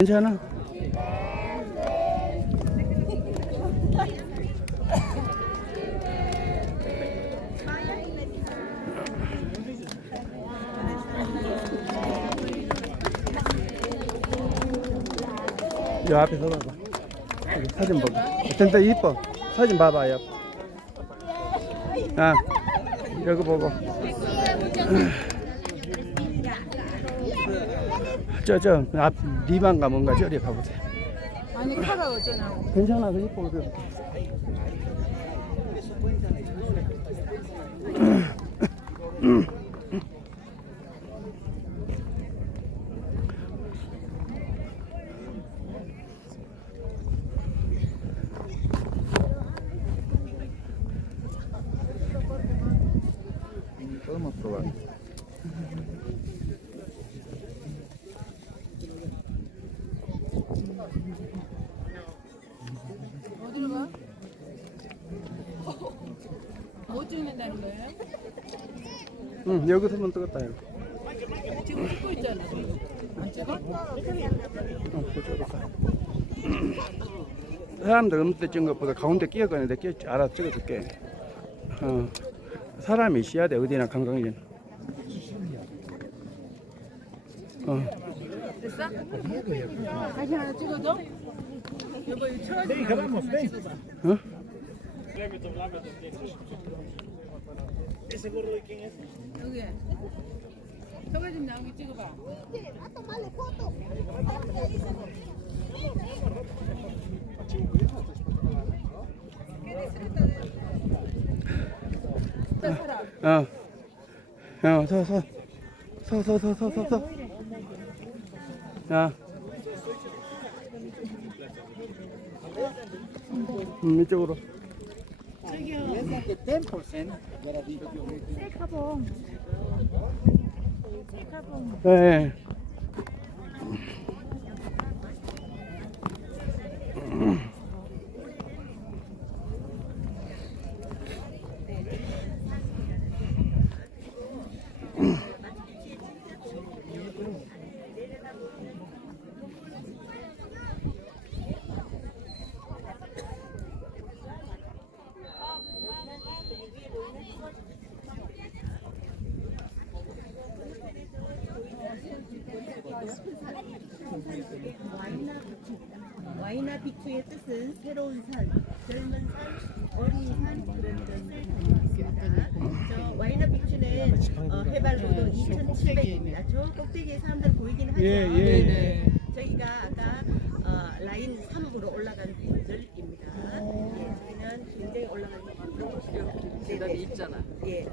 괜찮아? 이 앞에 서봐봐. 사진 보고. 진짜 이뻐. 사진 봐봐, 옆. 아, 여기 보고. 저, 저, 앞, 리반가 뭔가 저리 가보세요. 아니 카가 어쩌나 괜찮아, 그 이뻐. 그. 어디로 가? 뭐 찍는다는 거예요? 응, 여기서만 뜨겠다, 이거. 지금 찍고 있잖아 안 찍어? 어, 그쪽으로 가. 사람들 없는 데 찍은 것보다 가운데 끼어가는데 끼어 알아 찍어줄게. 어, 사람이 있어야 돼 어디나 관광지는. 어, 됐어? 다시 하나 찍어줘. 여보 이거 쳐야지. 네, 그럼 찍어봐. 어? 여기. 저거 좀 나오게 찍어봐. 어. 어, 서, 서. 서, 서, 서, 서, 서. 야. 음, 이쪽으로. 저기요. 네. 네. 와이나 비추의 뜻은 새로운 산, 젊은 산, 어린 산 그런 뜻입니다. 저 와이나 비추는 어, 해발고도 2,700입니다. 저 꼭대기에 사람들 보이긴 하죠. 예, 예. 네네 저희가 아까 어, 라인 3으로 올라간 분들입니다. 예, 저희는 굉장히 올라간 분들. 계단이 있잖아 예,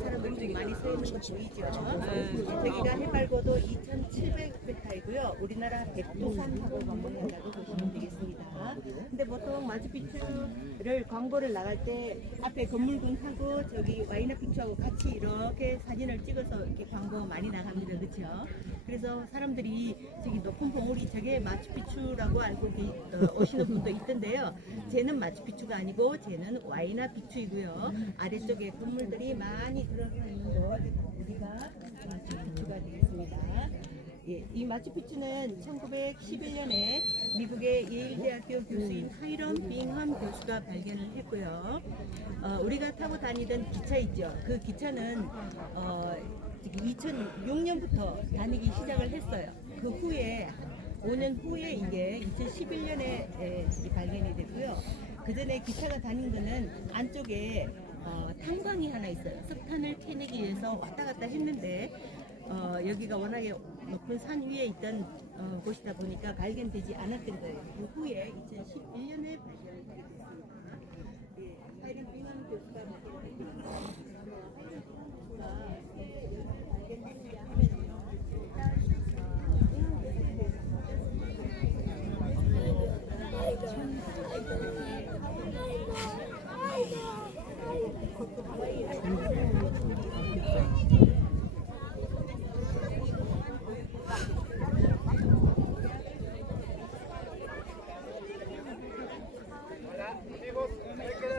사람들 좀 많이 서 있는 거 보이죠? 예, 저기가 해발고도 2,700m이고요. 우리나라 백두산하고 관계한다고 보시면 되겠습니다. 근데 보통 마추픽추를 광고를 나갈 때 앞에 건물군 하고 저기 와이나 픽추하고 같이 이렇게 사진을 찍어서 이렇게 광고 많이 나갑니다. 그렇죠? 그래서 사람들이 저기 높은 봉우리 저게 마추픽추라고 알고 계, 어, 오시는 분도 있던데요. 쟤는 마추픽추가 아니고 쟤는 와이나 픽추이고요. 아래쪽에 건물들이 많이 들어서 있는 거 우리가 마추픽추가 되겠습니다. 예, 이 마추픽추는 1911년에 미국의 예일대학교 교수인 하이런 빙함 교수가 발견을 했고요. 어, 우리가 타고 다니던 기차 있죠. 그 기차는 어, 2006년부터 다니기 시작을 했어요. 그 후에 5년 후에 이게 2011년에 발견이 됐고요. 그 전에 기차가 다닌 거는 안쪽에 어, 탄광이 하나 있어요. 석탄을 캐내기 위해서 왔다 갔다 했는데 어, 여기가 워낙에 높은 산 위에 있던 어, 곳이다 보니까 발견되지 않았던 거예요. 그 후에 2011년에 발견하게 됐습니다. 예, 하이런 빙하는 교수가 발견했습니다. Amigos, me quedé.